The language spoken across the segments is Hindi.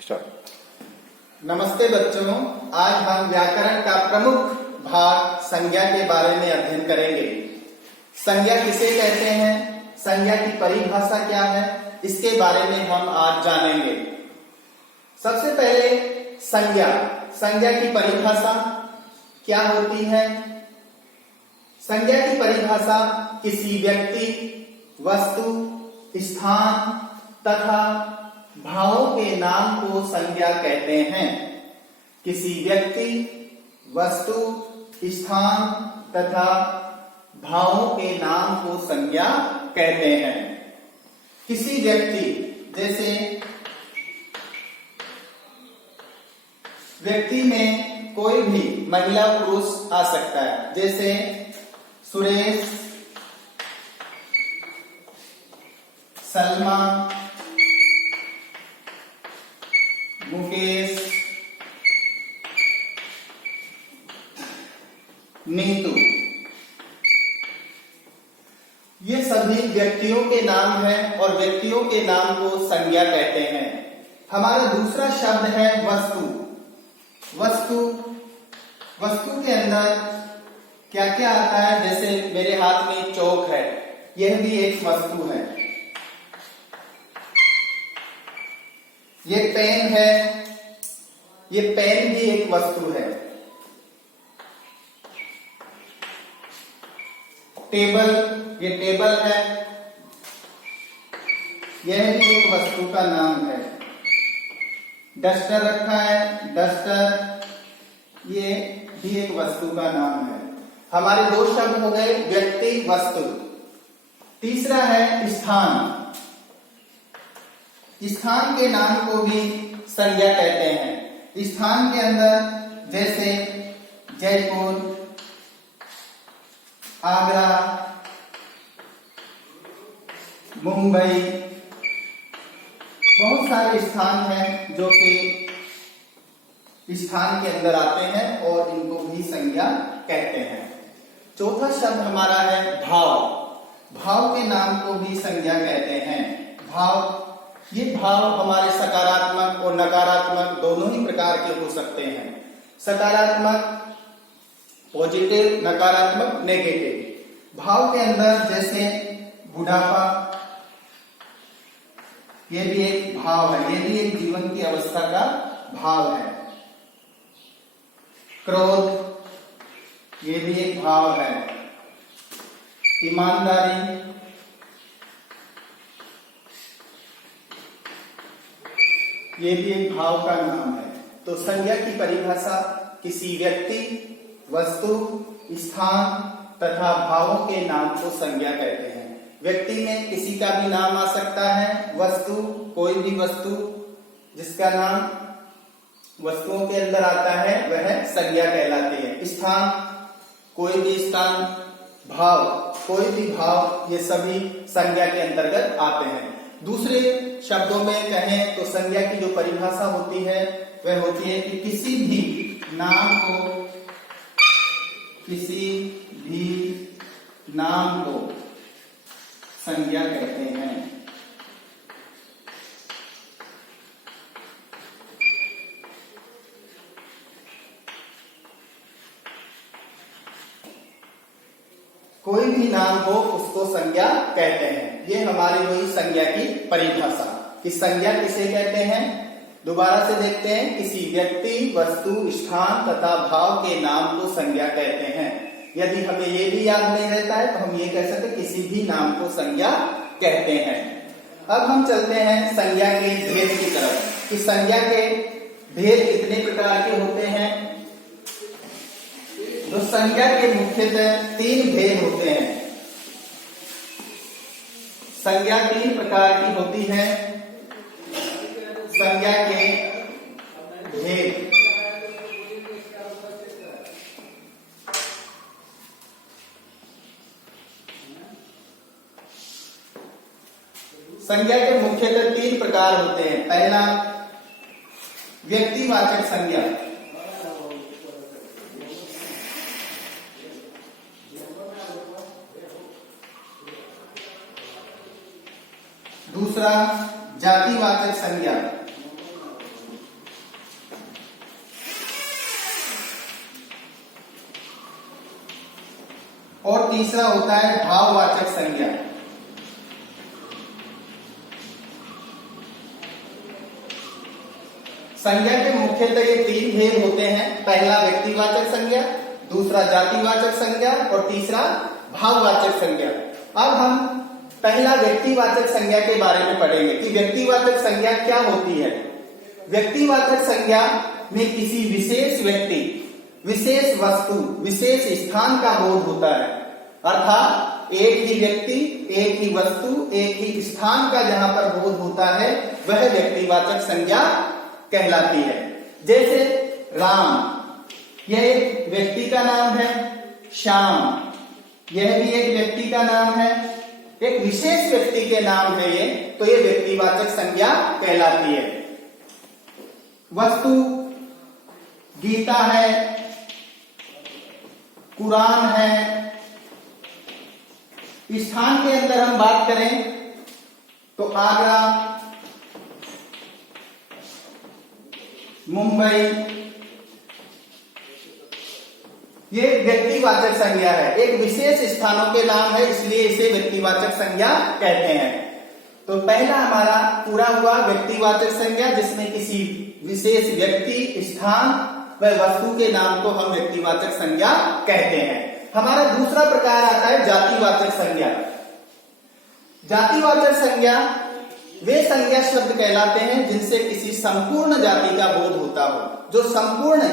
स्टार्ट। नमस्ते बच्चों, आज हम व्याकरण का प्रमुख भाग संज्ञा के बारे में अध्ययन करेंगे। संज्ञा किसे कहते हैं, संज्ञा की परिभाषा क्या है, इसके बारे में हम आज जानेंगे। सबसे पहले संज्ञा की परिभाषा क्या होती है। संज्ञा की परिभाषा किसी व्यक्ति, वस्तु, स्थान तथा भावों के नाम को संज्ञा कहते हैं। किसी व्यक्ति, वस्तु, स्थान तथा भावों के नाम को संज्ञा कहते हैं। किसी व्यक्ति, जैसे व्यक्ति में कोई भी महिला पुरुष आ सकता है, जैसे सुरेश, सलमा, मुकेश, नीतू, ये सभी व्यक्तियों के नाम हैं और व्यक्तियों के नाम को संज्ञा कहते हैं। हमारा दूसरा शब्द है वस्तु। वस्तु के अंदर क्या क्या आता है, जैसे मेरे हाथ में चौक है, यह भी एक वस्तु है। ये पेन है, ये पेन भी एक वस्तु है। टेबल, ये टेबल है, यह भी एक वस्तु का नाम है। डस्टर रखा है, डस्टर, ये भी एक वस्तु का नाम है। हमारे दो शब्द हो गए, व्यक्ति, वस्तु। तीसरा है स्थान। स्थान के नाम को भी संज्ञा कहते हैं। स्थान के अंदर जैसे जयपुर, आगरा, मुंबई, बहुत सारे स्थान हैं जो कि स्थान के अंदर आते हैं और इनको भी संज्ञा कहते हैं। चौथा शब्द हमारा है भाव। भाव के नाम को भी संज्ञा कहते हैं। भाव, ये भाव हमारे सकारात्मक और नकारात्मक दोनों ही प्रकार के हो सकते हैं। सकारात्मक पॉजिटिव, नकारात्मक नेगेटिव। भाव के अंदर जैसे बुढ़ापा, ये भी एक भाव है, ये भी एक जीवन की अवस्था का भाव है। क्रोध, ये भी एक भाव है। ईमानदारी, ये भी एक भाव का नाम है। तो संज्ञा की परिभाषा किसी व्यक्ति, वस्तु, स्थान तथा भावों के नाम को संज्ञा कहते हैं। व्यक्ति में किसी का भी नाम आ सकता है। वस्तु, कोई भी वस्तु जिसका नाम वस्तुओं के अंदर आता है वह संज्ञा कहलाती है। स्थान, कोई भी स्थान। भाव, कोई भी भाव, ये सभी संज्ञा के अंतर्गत आते हैं। दूसरे शब्दों में कहें तो संज्ञा की जो परिभाषा होती है वह होती है कि किसी भी नाम को संज्ञा कहते हैं। कोई भी नाम हो उसको संज्ञा कहते हैं। ये हमारी हुई संज्ञा की परिभाषा कि संज्ञा किसे कहते हैं। दोबारा से देखते हैं, किसी व्यक्ति, वस्तु, स्थान तथा भाव के नाम को संज्ञा कहते हैं। यदि हमें ये भी याद नहीं रहता है तो हम ये कह सकते किसी भी नाम को संज्ञा कहते हैं। अब हम चलते हैं संज्ञा के भेद की तरफ कि संज्ञा के भेद कितने प्रकार के होते हैं। तो संज्ञा के मुख्यतः 3 भेद होते हैं। संज्ञा 3 प्रकार की होती है। संज्ञा के भेद, संज्ञा के मुख्यतः 3 प्रकार होते हैं। पहला, व्यक्तिवाचक संज्ञा। दूसरा, जातिवाचक संज्ञा। और तीसरा होता है भाववाचक संज्ञा। संज्ञा के मुख्यतः ये तीन भेद होते हैं। पहला व्यक्तिवाचक संज्ञा, दूसरा जातिवाचक संज्ञा और तीसरा भाववाचक संज्ञा। अब हम पहला व्यक्तिवाचक संज्ञा के बारे में पढ़ेंगे कि व्यक्तिवाचक संज्ञा क्या होती है। व्यक्तिवाचक संज्ञा में किसी विशेष व्यक्ति, विशेष वस्तु, विशेष स्थान का बोध होता है। अर्थात एक ही व्यक्ति, एक ही वस्तु, एक ही स्थान का जहां पर बोध होता है वह व्यक्तिवाचक संज्ञा कहलाती है। जैसे राम, यह एक व्यक्ति का नाम है। श्याम, यह भी एक व्यक्ति का नाम है, एक विशेष व्यक्ति के नाम है ये, तो ये व्यक्तिवाचक संज्ञा कहलाती है। वस्तु गीता है, कुरान है। स्थान के अंदर हम बात करें तो आगरा, मुंबई, ये व्यक्तिवाचक संज्ञा है, एक विशेष स्थानों के नाम है, इसलिए इसे व्यक्तिवाचक संज्ञा कहते हैं। तो पहला हमारा पूरा हुआ व्यक्तिवाचक संज्ञा, जिसमें किसी विशेष व्यक्ति, स्थान व वस्तु के नाम को हम व्यक्तिवाचक संज्ञा कहते हैं। हमारा दूसरा प्रकार आता है जातिवाचक संज्ञा। जातिवाचक संज्ञा वे संज्ञा शब्द कहलाते हैं जिनसे किसी संपूर्ण जाति का बोध होता हो। जो संपूर्ण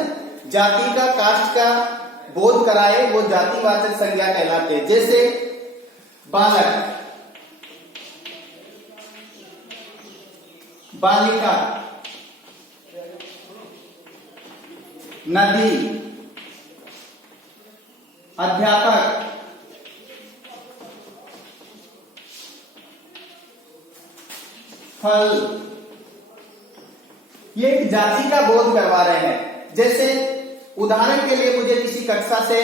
जाति का, कास्ट का बोध कराए वो जातिवाचक संज्ञा कहलाते हैं। जैसे बालक, बालिका, नदी, अध्यापक, फल, ये एक जाति का बोध करवा रहे हैं। जैसे उदाहरण के लिए मुझे किसी कक्षा से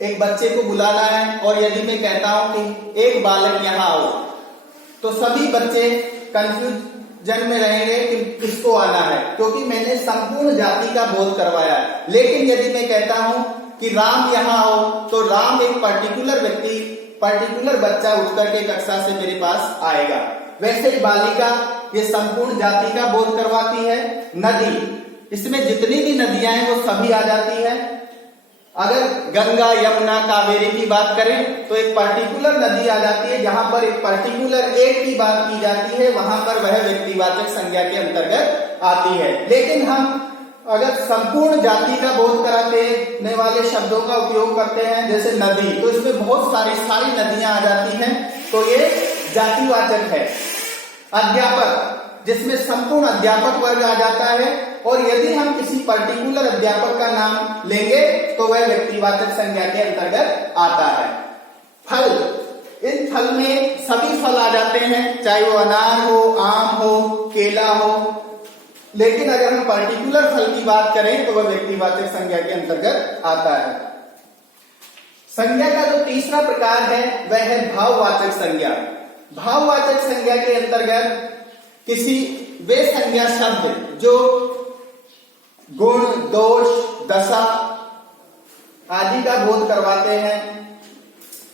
एक बच्चे को बुलाना है और यदि मैं कहता हूं कि एक बालक यहां आओ, तो सभी बच्चे कंफ्यूजन में रहेंगे कि किसको आना है, क्योंकि मैंने संपूर्ण जाति का बोध करवाया है। लेकिन यदि मैं कहता हूं कि राम यहां आओ, तो राम एक पर्टिकुलर व्यक्ति, पर्टिकुलर बच्चा उठकर के कक्षा से मेरे पास आएगा। वैसे ही बालिका ये संपूर्ण जाति का बोध करवाती है। नदी, इसमें जितनी भी नदियां हैं वो सभी आ जाती है। अगर गंगा, यमुना, कावेरी की बात करें तो एक पर्टिकुलर नदी आ जाती है, जहां पर एक पर्टिकुलर एक की बात की जाती है, वहां पर वह व्यक्तिवाचक संज्ञा के अंतर्गत आती है। लेकिन हम अगर संपूर्ण जाति का बोध कराने वाले शब्दों का उपयोग करते हैं, जैसे नदी, तो इसमें बहुत सारी नदियां आ जाती हैं, तो ये जातिवाचक है। अध्यापक, जिसमें संपूर्ण अध्यापक वर्ग आ जाता है, और यदि हम किसी पर्टिकुलर अध्यापक का नाम लेंगे तो वह व्यक्तिवाचक संज्ञा के अंतर्गत आता है। फल, इन फल में सभी फल आ जाते हैं, चाहे वो अनार हो, आम हो, केला हो। लेकिन अगर हम पर्टिकुलर फल की बात करें तो वह व्यक्तिवाचक संज्ञा के अंतर्गत आता है। संज्ञा का जो तीसरा प्रकार है वह है भाववाचक संज्ञा। भाववाचक संज्ञा के अंतर्गत किसी वे संज्ञा शब्द जो गुण, दोष, दशा आदि का बोध करवाते हैं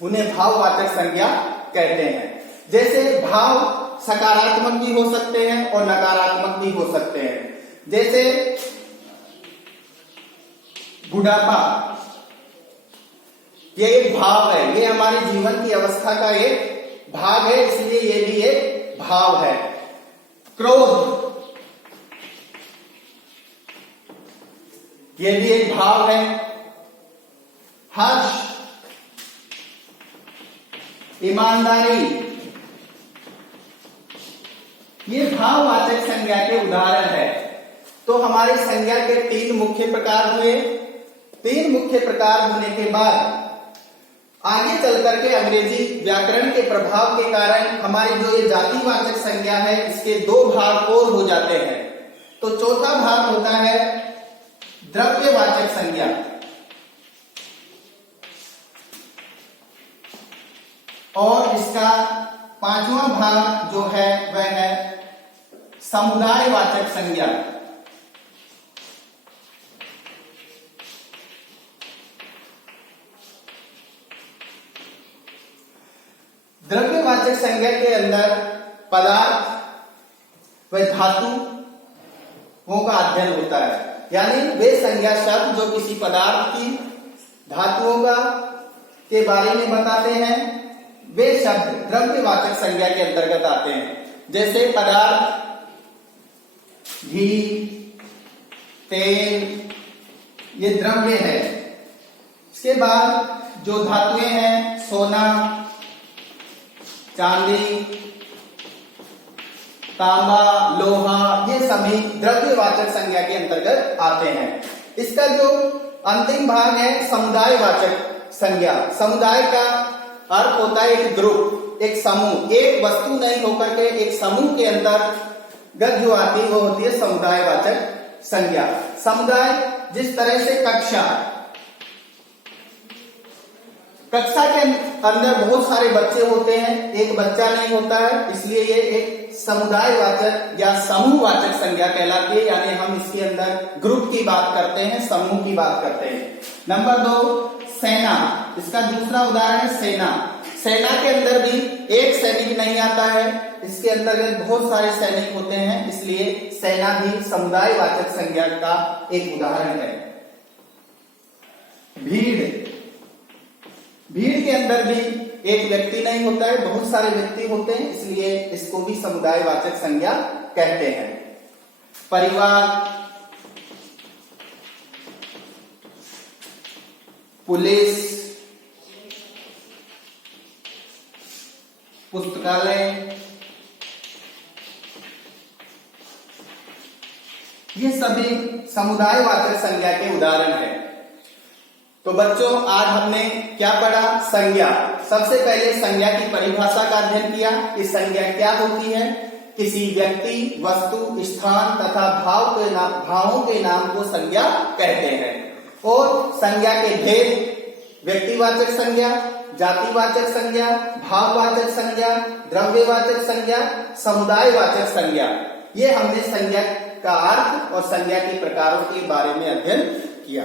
उन्हें भाववाचक संज्ञा कहते हैं। जैसे भाव सकारात्मक भी हो सकते हैं और नकारात्मक भी हो सकते हैं। जैसे बुढ़ापा, ये एक भाव है, ये हमारे जीवन की अवस्था का एक भाग है, इसलिए ये भी एक भाव है। क्रोध, ये भी एक भाव है। हर्ष, ईमानदारी, ये भाववाचक संज्ञा के उदाहरण है। तो हमारे संज्ञा के तीन मुख्य प्रकार हुए। तीन मुख्य प्रकार होने के बाद आगे चल करके अंग्रेजी व्याकरण के प्रभाव के कारण हमारी जो ये जातिवाचक संज्ञा है इसके दो भाग और हो जाते हैं। तो चौथा भाग होता है द्रव्यवाचक संज्ञा। और इसका पांचवा भाग जो है वह है समुदायवाचक संज्ञा। द्रव्यवाचक संज्ञा के अंदर पदार्थ व धातुओं का अध्ययन होता है, यानी वे संज्ञा शब्द जो किसी पदार्थ की धातुओं का के बारे में बताते हैं, वे शब्द द्रव्यवाचक संज्ञा के अंतर्गत आते हैं। जैसे पदार्थ घी, तेल, ये द्रव्य है। इसके बाद जो धातुएं हैं, सोना, चांदी, तांबा, लोहा, ये सभी द्रव्यवाचक संज्ञा के अंतर्गत आते हैं। इसका जो अंतिम भाग है समुदायवाचक संज्ञा। समुदाय का अर्थ होता है एक ग्रुप, एक समूह, एक वस्तु नहीं होकर के एक समूह के अंतर्गत जो आती है वो होती है समुदायवाचक संज्ञा। समुदाय जिस तरह से कक्षा के अंदर बहुत सारे बच्चे होते हैं, एक बच्चा नहीं होता है, इसलिए ये एक समुदायवाचक या समूहवाचक संज्ञा कहलाती है, यानी हम इसके अंदर ग्रुप की बात करते हैं, समूह की बात करते हैं। नंबर 2 सेना। इसका दूसरा उदाहरण है सेना। सेना के अंदर भी एक सैनिक नहीं आता है, इसके अंतर्गत बहुत सारे सैनिक होते हैं, इसलिए सेना भी समुदायवाचक संज्ञा का एक उदाहरण है। भीड़। भीड़ के अंदर भी एक व्यक्ति नहीं होता है, बहुत सारे व्यक्ति होते हैं, इसलिए इसको भी समुदायवाचक संज्ञा कहते हैं। परिवार, पुलिस, पुस्तकालय, ये सभी समुदायवाचक संज्ञा के उदाहरण हैं। तो बच्चों आज हमने क्या पढ़ा? संज्ञा। सबसे पहले संज्ञा की परिभाषा का अध्ययन किया कि संज्ञा क्या होती है। किसी व्यक्ति, वस्तु, स्थान तथा भावों के नाम को संज्ञा कहते हैं। और संज्ञा के भेद व्यक्तिवाचक संज्ञा, जातिवाचक संज्ञा, भाववाचक संज्ञा, द्रव्यवाचक संज्ञा, समुदायवाचक संज्ञा, ये हमने संज्ञा का अर्थ और संज्ञा के प्रकारों के बारे में अध्ययन किया।